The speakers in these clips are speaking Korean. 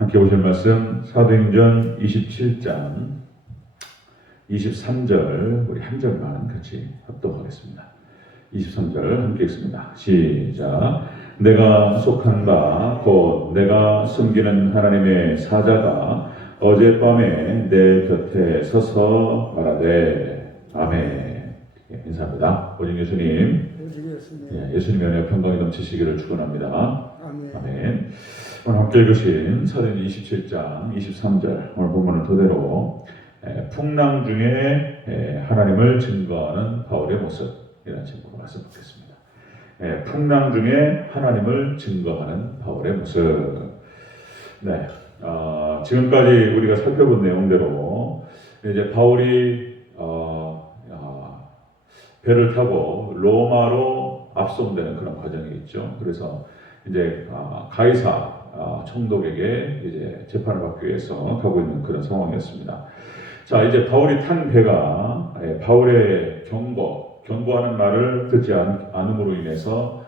함께 보실 말씀 사도행전 27장 23절 우리 한 절만 같이 합독하겠습니다. 23절 함께 읽습니다. 시작. 내가 속한 바 곧 내가 섬기는 하나님의 사자가 어젯밤에 내 곁에 서서 말하되 아멘. 인사합니다. 오직 예수님. 예수님의 은혜 평강이 넘치시기를 축원합니다. 아멘. 오늘 함께 읽으신 사도행전 27장 23절 오늘 본문을 토대로 풍랑 중에 하나님을 증거하는 바울의 모습이라는 제목으로 말씀 듣겠습니다. 풍랑 중에 하나님을 증거하는 바울의 모습. 네, 지금까지 우리가 살펴본 내용대로 이제 바울이 배를 타고 로마로 압송되는 그런 과정이 있죠. 그래서 이제 가이사 총독에게 이제 재판을 받기 위해서 가고 있는 그런 상황이었습니다. 자, 이제 바울이 탄 배가 바울의 경고하는 말을 듣지 않음으로 인해서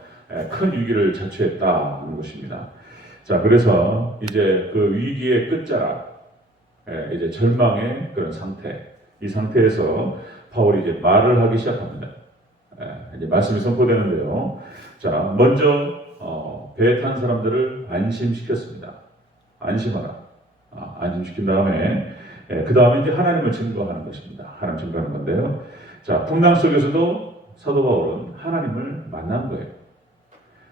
큰 위기를 자초했다는 것입니다. 자, 그래서 이제 그 위기의 끝자락, 이제 절망의 그런 상태, 이 상태에서 바울이 이제 말을 하기 시작합니다. 이제 말씀이 선포되는데요. 자, 먼저 배에 탄 사람들을 안심시켰습니다. 안심하라. 안심시킨 다음에 그 다음에 이제 하나님을 증거하는 것입니다. 하나님 증거하는 건데요. 자, 풍랑 속에서도 사도 바울은 하나님을 만난 거예요.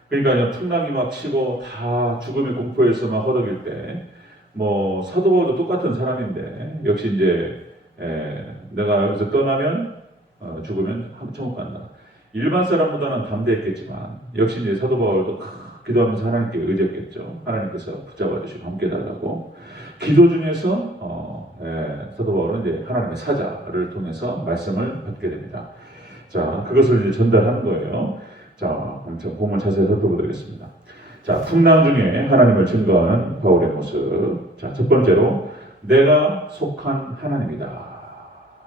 그러니까 풍랑이 막 치고 다 죽음의 공포에서 막 허덕일 때, 뭐 사도 바울도 똑같은 사람인데 역시 이제 내가 여기서 떠나면 죽으면 천국 간다. 일반 사람보다는 담대했겠지만 역시 이제 사도 바울도 기도하면서 하나님께 의지했겠죠. 하나님께서 붙잡아 주시고 함께 해달라고. 기도 중에서 사도 바울은 이제 하나님의 사자를 통해서 말씀을 받게 됩니다. 자, 그것을 이제 전달하는 거예요. 자, 본문 자세히 살펴보겠습니다. 자, 풍랑 중에 하나님을 증거하는 바울의 모습. 자, 첫 번째로 내가 속한 하나님이다.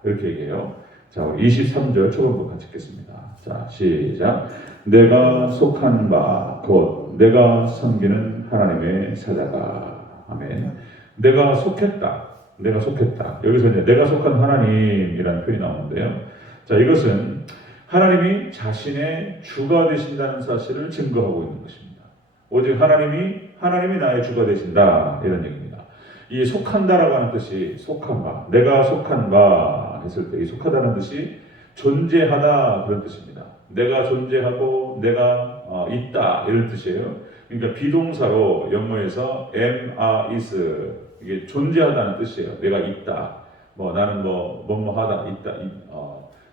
이렇게 얘기해요. 자, 23절 초반부터 같이 읽겠습니다. 자, 시작. 내가 속한 바 곧 내가 섬기는 하나님의 사자가. 아멘. 내가 속했다. 내가 속했다. 여기서 이제 내가 속한 하나님이라는 표현이 나오는데요. 자, 이것은 하나님이 자신의 주가 되신다는 사실을 증거하고 있는 것입니다. 오직 하나님이 나의 주가 되신다. 이런 얘기입니다. 이 속한다라고 하는 뜻이 속한 바, 내가 속한 바 했을 때 이 속하다는 뜻이 존재하다 그런 뜻입니다. 내가 존재하고 내가 있다 이런 뜻이에요. 그러니까 비동사로 영어에서 am, are, is 이게 존재하다는 뜻이에요. 내가 있다. 나는 뭐하다 있다.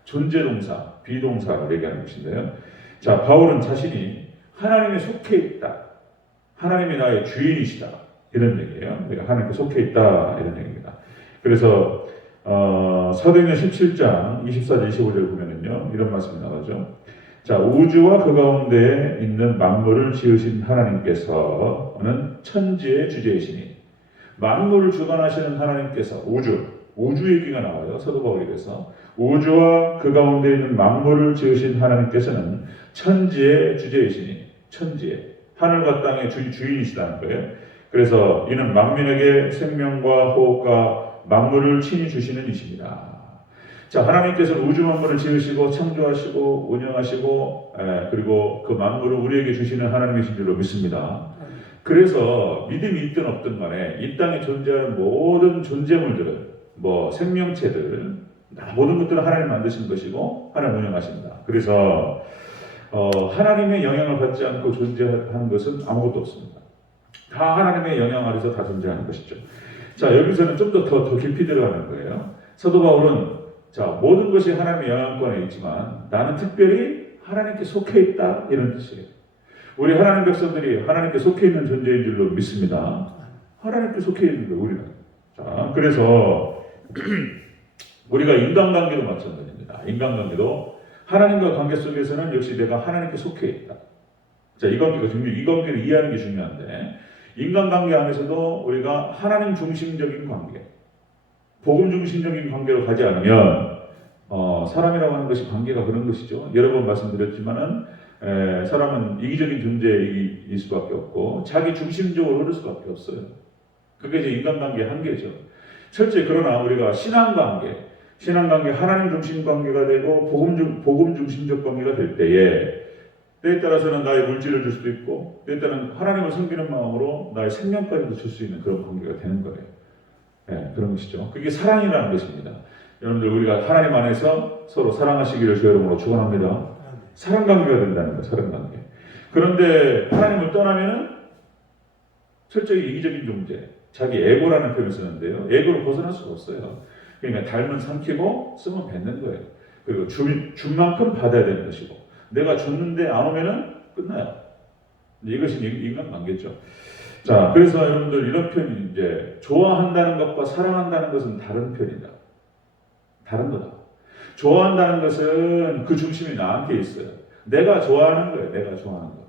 존재 동사, 비동사로 얘기하는 것인데요. 자, 바울은 자신이 하나님에 속해 있다. 하나님이 나의 주인이시다. 이런 얘기예요. 내가 하나님께 속해 있다. 이런 얘기입니다. 그래서 사도행전 17장 24절 25절 보면은요. 이런 말씀이 나오죠. 자, 우주와 그 가운데에 있는 만물을 지으신 하나님께서는 천지의 주제이시니 만물을 주관하시는 하나님께서 우주 얘기가 나와요. 사도 바울에게서 우주와 그 가운데 있는 만물을 지으신 하나님께서는 천지의 주제이시니 천지의 하늘과 땅의 주인이시다는 거예요. 그래서 이는 만민에게 생명과 호흡과 만물을 친히 주시는 이십니다. 자, 하나님께서는 우주 만물을 지으시고 창조하시고 운영하시고 그리고 그 만물을 우리에게 주시는 하나님이신 줄로 믿습니다. 그래서 믿음이 있든 없든 간에 이 땅에 존재하는 모든 존재물들은 생명체들 모든 것들은 하나님 만드신 것이고 하나님 운영하십니다. 그래서 하나님의 영향을 받지 않고 존재하는 것은 아무것도 없습니다. 다 하나님의 영향 아래서 다 존재하는 것이죠. 자, 여기서는 좀 더 깊이 들어가는 거예요. 사도 바울은 자, 모든 것이 하나님의 영향권에 있지만 나는 특별히 하나님께 속해 있다 이런 뜻이에요. 우리 하나님 백성들이 하나님께 속해 있는 존재인 줄로 믿습니다. 하나님께 속해 있는 거예요, 우리는. 자, 그래서 우리가 인간관계도 마찬가지입니다. 인간관계도 하나님과 관계 속에서는 역시 내가 하나님께 속해 있다. 자, 이 관계를 이해하는 게 중요한데 인간관계 안에서도 우리가 하나님 중심적인 관계, 복음 중심적인 관계로 가지 않으면 사람이라고 하는 것이 관계가 그런 것이죠. 여러 번 말씀드렸지만은 사람은 이기적인 존재일 수밖에 없고 자기 중심적으로 흐를 수밖에 없어요. 그게 이제 인간관계의 한계죠. 철저히 그러나 우리가 신앙관계 하나님 중심 관계가 되고 복음 중심적 관계가 될 때에 따라서는 나의 물질을 줄 수도 있고 때에 따라서는 하나님을 섬기는 마음으로 나의 생명까지도 줄 수 있는 그런 관계가 되는 거예요. 네, 그런 것이죠. 그게 사랑이라는 것입니다. 여러분들 우리가 하나님 안에서 서로 사랑하시기를 주의 이름으로 축원합니다. 사랑 관계가 된다는 거예요. 사랑 관계. 그런데 하나님을 떠나면은 철저히 이기적인 존재, 자기 에고라는 표현을 쓰는데요. 에고를 벗어날 수가 없어요. 그러니까 달면 삼키고 쓰면 뱉는 거예요. 그리고 준 만큼 받아야 되는 것이고 내가 줬는데 안 오면은 끝나요. 이것이 인간관계죠. 자, 그래서 여러분들 이런 표현이 이제 좋아한다는 것과 사랑한다는 것은 다른 표현이다. 다른 거다. 좋아한다는 것은 그 중심이 나한테 있어요. 내가 좋아하는 거예요. 내가 좋아하는 거.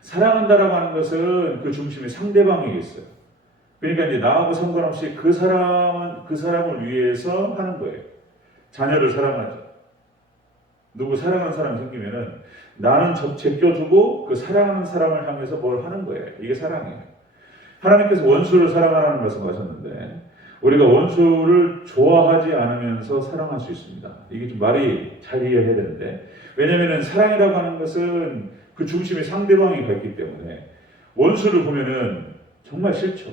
사랑한다라고 하는 것은 그 중심이 상대방에게 있어요. 그러니까 이제 나하고 상관없이 그 사람을 위해서 하는 거예요. 자녀를 사랑하죠. 누구 사랑하는 사람이 생기면은 나는 제껴두고 그 사랑하는 사람을 향해서 뭘 하는 거예요. 이게 사랑이에요. 하나님께서 원수를 사랑하라는 말씀하셨는데 우리가 원수를 좋아하지 않으면서 사랑할 수 있습니다. 이게 좀 말이 잘 이해해야 되는데 왜냐하면 사랑이라고 하는 것은 그 중심에 상대방이 있기 때문에 원수를 보면은 정말 싫죠.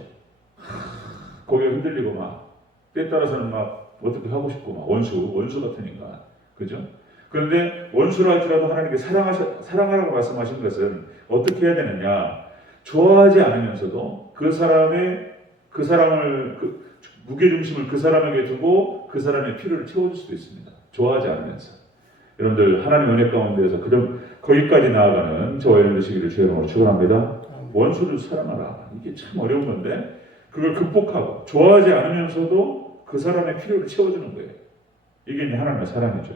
고개 흔들리고 막 때에 따라서는 막 어떻게 하고 싶고 막 원수 같으니까 그죠? 그런데 원수라 할지라도 하나님께 사랑하라고 말씀하신 것은 어떻게 해야 되느냐? 좋아하지 않으면서도 그 사람을 무게 중심을 그 사람에게 두고 그 사람의 필요를 채워줄 수도 있습니다. 좋아하지 않으면서. 여러분들 하나님 은혜 가운데에서 거기까지 나아가는 저와 여러분 되시기를 주의 이름으로 축원합니다. 원수를 사랑하라. 이게 참 어려운 건데 그걸 극복하고 좋아하지 않으면서도 그 사람의 필요를 채워주는 거예요. 이게 이제 하나님의 사랑이죠.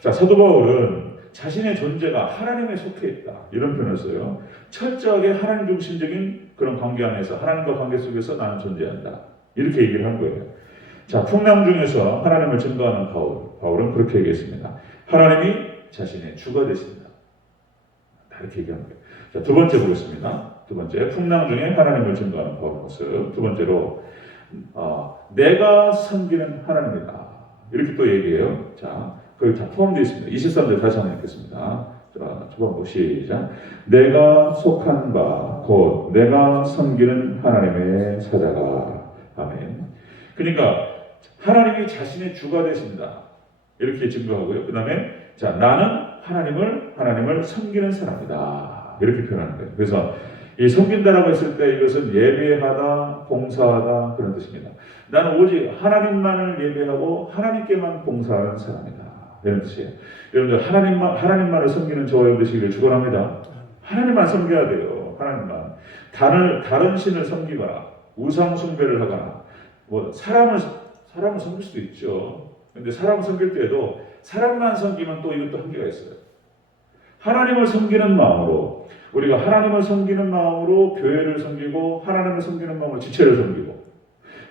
자, 사도 바울은 자신의 존재가 하나님에 속해 있다. 이런 표현을 써요. 철저하게 하나님 중심적인 그런 관계 안에서 하나님과 관계 속에서 나는 존재한다. 이렇게 얘기를 한 거예요. 자, 풍랑 중에서 하나님을 증거하는 바울은 그렇게 얘기했습니다. 하나님이 자신의 주가 되신다. 이렇게 얘기한 거예요. 자, 두 번째 보겠습니다. 두 번째, 풍랑 중에 하나님을 증거하는 바울의 모습. 두 번째로, 내가 섬기는 하나님이다. 이렇게 또 얘기해요. 자, 거기 다 포함되어 있습니다. 23절 다시 한번 읽겠습니다. 자, 초반부 시작. 내가 속한 바, 곧 내가 섬기는 하나님의 사자가. 아멘. 그러니까, 하나님이 자신의 주가 되신다. 이렇게 증거하고요. 그 다음에, 자, 나는 하나님을 섬기는 사람이다. 이렇게 표현하는 거예요. 그래서, 이 섬긴다라고 했을 때 이것은 예배하다, 봉사하다 그런 뜻입니다. 나는 오직 하나님만을 예배하고 하나님께만 봉사하는 사람이다. 이런 뜻이에요. 여러분들 하나님만을 섬기는 저와 여러분 되시기를 축원합니다. 하나님만 섬겨야 돼요. 하나님만. 다른 신을 섬기거나 우상 숭배를 하거나 뭐 사람을 섬길 수도 있죠. 근데 사람을 섬길 때에도 사람만 섬기면 또 이것도 한계가 있어요. 하나님을 섬기는 마음으로 우리가 하나님을 섬기는 마음으로 교회를 섬기고 하나님을 섬기는 마음으로 지체를 섬기고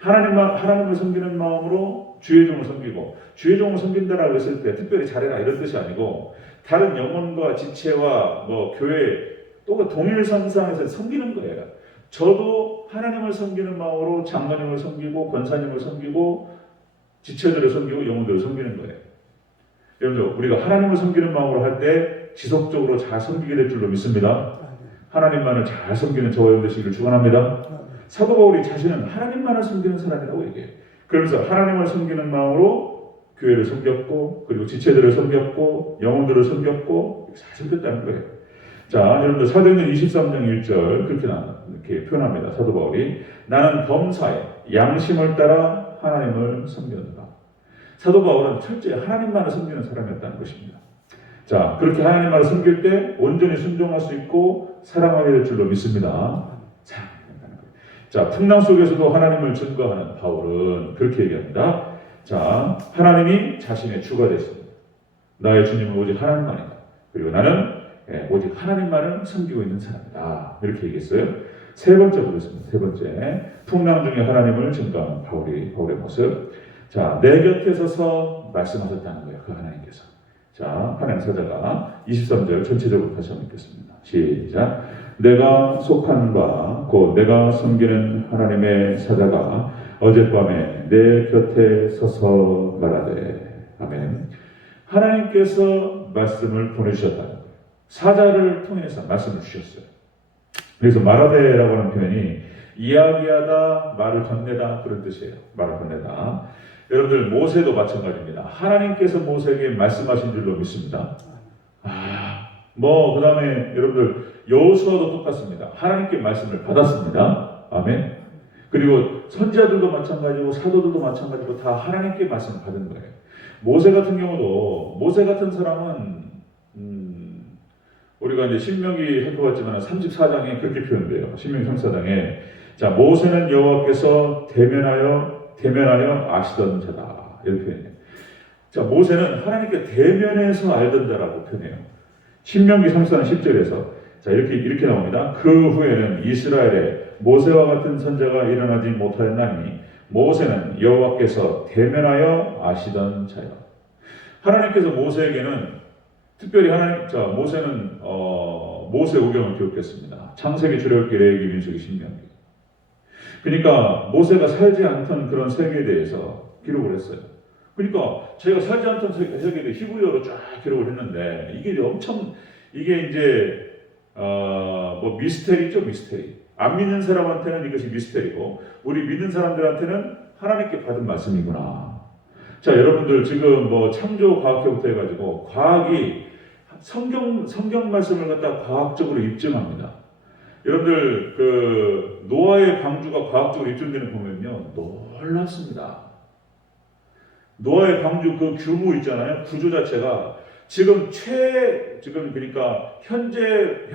하나님을 섬기는 마음으로 주의 종을 섬기고 주의 종을 섬긴다라고 했을 때 특별히 잘해라 이런 뜻이 아니고 다른 영혼과 지체와 뭐 교회 또 동일선상에서 섬기는 거예요. 저도 하나님을 섬기는 마음으로 장로님을 섬기고 권사님을 섬기고 지체들을 섬기고 영혼들을 섬기는 거예요. 여러분들 우리가 하나님을 섬기는 마음으로 할 때 지속적으로 잘 섬기게 될 줄로 믿습니다. 하나님만을 잘 섬기는 저와 여러분 되시기를 축원합니다. 사도 바울이 자신은 하나님만을 섬기는 사람이라고 얘기해요. 그러면서 하나님을 섬기는 마음으로 교회를 섬겼고 그리고 지체들을 섬겼고 영혼들을 섬겼고 잘 섬겼다는 거예요. 자, 여러분들 사도행전 23장 1절 그렇게 표현합니다. 사도 바울이 나는 범사에 양심을 따라 하나님을 섬겼다. 사도 바울은 철저히 하나님만을 섬기는 사람이었다는 것입니다. 자, 그렇게 하나님만을 섬길 때 온전히 순종할 수 있고 사랑하게 될 줄로 믿습니다. 자, 풍랑 속에서도 하나님을 증거하는 바울은 그렇게 얘기합니다. 자, 하나님이 자신의 주가 되십니다. 나의 주님은 오직 하나님만이다. 그리고 나는 오직 하나님만을 섬기고 있는 사람이다. 이렇게 얘기했어요. 세 번째 보겠습니다. 세 번째, 풍랑 중에 하나님을 증거하는 바울의 모습. 자, 내 곁에 서서 말씀하셨다는 거예요. 그 하나님께서. 자, 하나님 사자가 23절 전체적으로 다시 한번 읽겠습니다. 시작. 내가 속한 바 곧 내가 섬기는 하나님의 사자가 어젯밤에 내 곁에 서서 말하되. 아멘. 하나님께서 말씀을 보내주셨다는 거예요. 사자를 통해서 말씀을 주셨어요. 그래서 말하되라고 하는 표현이 이야기하다, 말을 건네다 그런 뜻이에요. 말을 건네다. 여러분들 모세도 마찬가지입니다. 하나님께서 모세에게 말씀하신 줄로 믿습니다. 그 다음에 여러분들 여호수아도 똑같습니다. 하나님께 말씀을 받았습니다. 아멘. 그리고 선지자들도 마찬가지고 사도들도 마찬가지고 다 하나님께 말씀을 받은 거예요. 모세 같은 경우도 모세 같은 사람은 우리가 이제 신명기 살펴봤지만 34장에 그렇게 표현돼요. 신명기 34장에 자 모세는 여호와께서 대면하여 아시던 자다 이렇게 표현해요. 자 모세는 하나님께 대면해서 알던 자라고 표현해요. 신명기 34장 10절에서 자 이렇게 나옵니다. 그 후에는 이스라엘에 모세와 같은 선자가 일어나지 못하였나니 모세는 여호와께서 대면하여 아시던 자요. 하나님께서 모세에게는 특별히 모세는 모세 오경을 기록했습니다. 창세기, 출애굽기, 레위기, 민수기, 신명기. 그러니까 모세가 살지 않던 그런 세계에 대해서 기록을 했어요. 그러니까 저희가 살지 않던 세계에 대해 히브리어로 쫙 기록을 했는데 이게 이제 미스테리죠, 미스테리. 안 믿는 사람한테는 이것이 미스테리고 우리 믿는 사람들한테는 하나님께 받은 말씀이구나. 자, 여러분들 지금 창조 과학회부터 해가지고 과학이 성경 말씀을 갖다 과학적으로 입증합니다. 여러분들 그 노아의 방주가 과학적으로 입증되는 거 보면요 놀랍습니다. 노아의 방주 그 규모 있잖아요. 구조 자체가 지금 그러니까 현재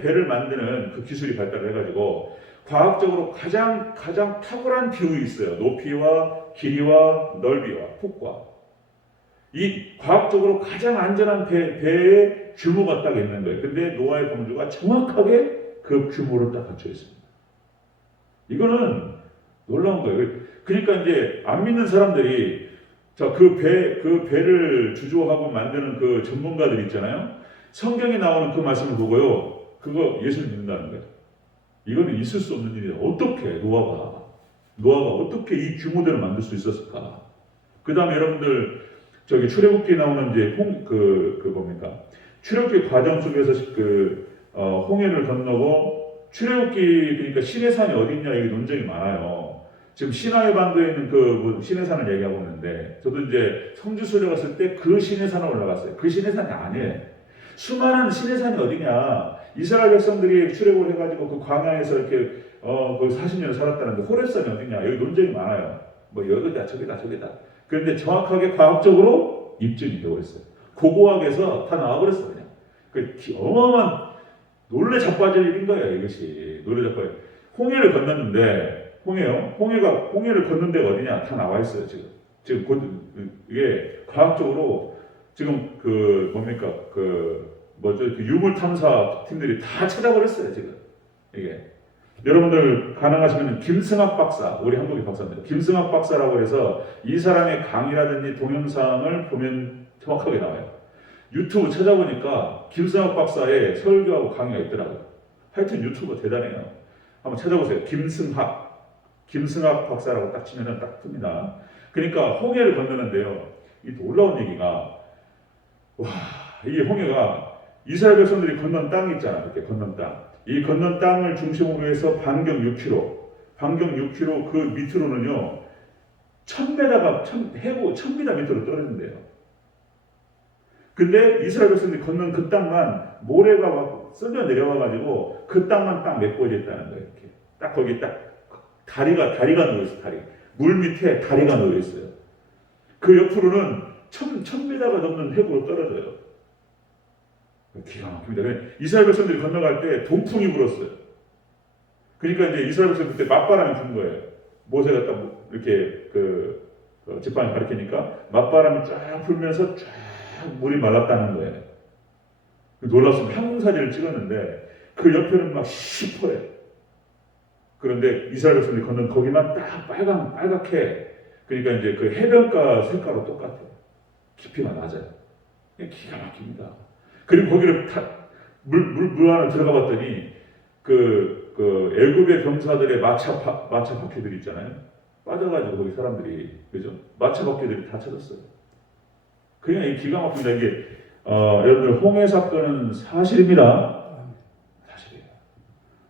배를 만드는 그 기술이 발달을 해가지고 과학적으로 가장 탁월한 비율이 있어요. 높이와 길이와 넓이와 폭과 이 과학적으로 가장 안전한 배의 규모가 딱 있는 거예요. 근데 노아의 방주가 정확하게 그 규모를 딱 갖춰 있습니다. 이거는 놀라운 거예요. 그러니까 이제 안 믿는 사람들이 그 배를 주조하고 만드는 그 전문가들 있잖아요. 성경에 나오는 그 말씀을 보고요. 그거 예수를 믿는다는 거예요. 이거는 있을 수 없는 일이에요. 어떻게 노아가 어떻게 이 규모대로 만들 수 있었을까? 그 다음에 여러분들 출애굽기에 나오는 이제 출애굽기 과정 속에서 홍해를 건너고 출애굽기 그러니까 시내산이 어딨냐 이게 논쟁이 많아요. 지금 시나이 반도에 있는 시내산을 얘기하고 있는데 저도 이제 성지순례 갔을 때 그 시내산을 올라갔어요. 그 시내산이 아니에요. 수많은 시내산이 어디냐? 이스라엘 백성들이 출애굽을 해가지고 그 광야에서 이렇게 거기 40년 살았다는데 호렙산이 어디냐? 여기 논쟁이 많아요. 여기다 저기다. 그런데 정확하게 과학적으로 입증이 되고 있어요. 고고학에서 다 나와버렸어 그냥. 어마어마한 놀래 자빠질 일인 거예요. 이것이 놀래 자빠질. 홍해를 건넜는데 홍해를 건넌 데가 어디냐? 다 나와 있어요, 지금 이게 과학적으로 지금 유물 탐사 팀들이 다 찾아버렸어요, 지금. 이게. 여러분들 가능하시면 김승학 박사, 우리 한국의 박사입니다. 김승학 박사라고 해서 이 사람의 강의라든지 동영상을 보면 정확하게 나와요. 유튜브 찾아보니까 김승학 박사의 설교하고 강의가 있더라고요. 하여튼 유튜버 대단해요. 한번 찾아보세요. 김승학 박사라고 딱 치면은 딱 뜹니다. 그러니까 홍해를 건너는데요. 이 놀라운 얘기가 이 홍해가 이스라엘 백성들이 건넌 땅이 있잖아. 이렇게 건넌 땅. 이 건넌 땅을 중심으로 해서 반경 6km 그 밑으로는요 1000m가 해구 1000m 밑으로 떨어진대요. 근데 이스라엘 백성들이 건넌 그 땅만 모래가 막 쓸려 내려와가지고 그 땅만 딱 메꿔져 있다는 거예요. 이렇게 딱 거기 딱 다리가 놓여 있어. 물 밑에 다리가 놓여 있어요. 그 옆으로는 1000m가 넘는 해구로 떨어져요. 기가 막힙니다. 이스라엘 백성들이 건너갈 때 동풍이 불었어요. 그러니까 이제 이스라엘 백성들 그때 맞바람이 분 거예요. 모세가 딱 이렇게 지팡이 가리키니까 맞바람이 쫙 불면서 쫙 물이 말랐다는 거예요. 놀랍습니다. 항공사진을 찍었는데 그 옆에는 막 시퍼래요. 그런데 이스라엘 백성들이 건넌 거기만 딱 빨갛게 그러니까 이제 그 해변가 색깔로 똑같아요. 깊이가 낮아요. 기가 막힙니다. 그리고 거기를 물 안을 들어가 봤더니 그 그 애굽의 병사들의 마차 바퀴들 있잖아요. 빠져가지고 거기 사람들이 그죠? 마차 바퀴들이 다 찾았어요. 그냥 이 기가 막힙니다. 이게 여러분들 홍해 사건은 사실입니다. 사실이에요.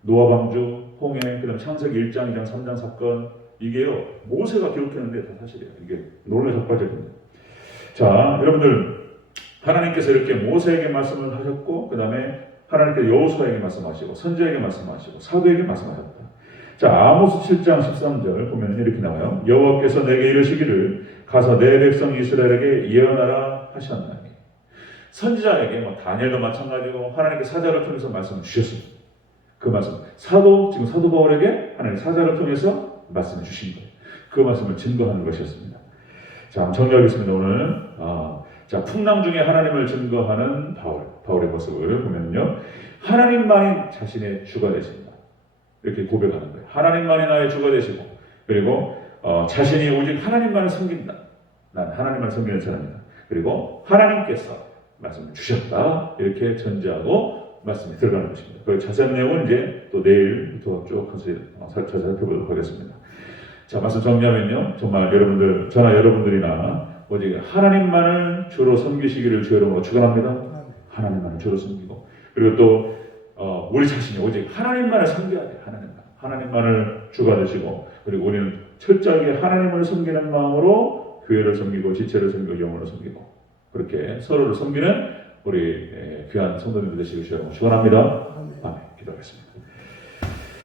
노아 방주, 홍해, 그다음 창세기 1장, 2장, 3장 사건 이게요 모세가 기록했는데 다 사실이에요. 이게 논리 적발적입니다. 자, 여러분들 하나님께서 이렇게 모세에게 말씀을 하셨고 그 다음에 하나님께서 여호수아에게 말씀하시고 선지자에게 말씀하시고 사도에게 말씀하셨다. 자, 아모스 7장 13절 보면 이렇게 나와요. 여호와께서 내게 이르시기를 가서 내 백성 이스라엘에게 예언하라 하셨나니. 선지자에게 다니엘도 마찬가지고 하나님께 사자를 통해서 말씀을 주셨습니다. 그 말씀 지금 사도 바울에게 하나님 사자를 통해서 말씀을 주신 거예요. 그 말씀을 증거하는 것이었습니다. 자, 정리하겠습니다. 오늘 자, 풍랑 중에 하나님을 증거하는 바울의 모습을 보면요, 하나님만이 자신의 주가 되신다. 이렇게 고백하는 거예요. 하나님만이 나의 주가 되시고, 그리고 자신이 오직 하나님만을 섬긴다. 난 하나님만 섬기는 사람이다. 그리고 하나님께서 말씀을 주셨다. 이렇게 전제하고 말씀이 들어가는 것입니다. 그 자세한 내용은 이제 또 내일부터 쭉 자세히 살펴보도록 하겠습니다. 자, 말씀 정리하면요, 정말 여러분들, 저나 여러분들이나 오직 하나님만을 주로 섬기시기를 주의 이름으로 축원합니다. 하나님만을 주로 섬기고, 그리고 또 우리 자신이 오직 하나님만을 섬겨야 돼. 하나님만을 주가 되시고, 그리고 우리는 철저하게 하나님을 섬기는 마음으로 교회를 섬기고 지체를 섬기고 영혼을 섬기고 그렇게 서로를 섬기는 우리 귀한 성도님들 되시길 주의 이름으로 축원합니다. 아멘. 기도하겠습니다.